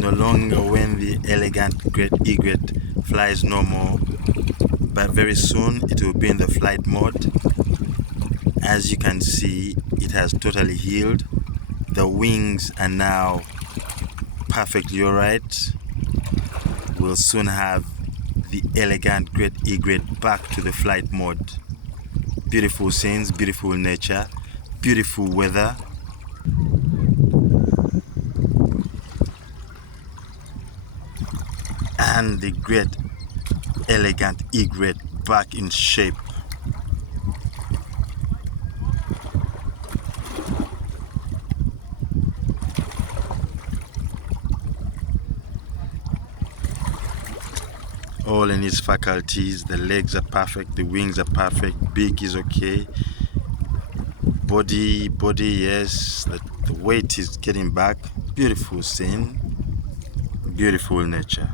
no longer when the Elegant Great Egret flies normal, but very soon it will be in the flight mode. As you can see, it has totally healed. The wings are now perfectly alright. We'll soon have the Elegant Great Egret back to the flight mode. Beautiful scenes, beautiful nature, beautiful weather. And the great Elegant Egret back in shape. All in its faculties. The legs are perfect, the wings are perfect, beak is okay, body, yes, the weight is getting back. Beautiful scene, beautiful nature.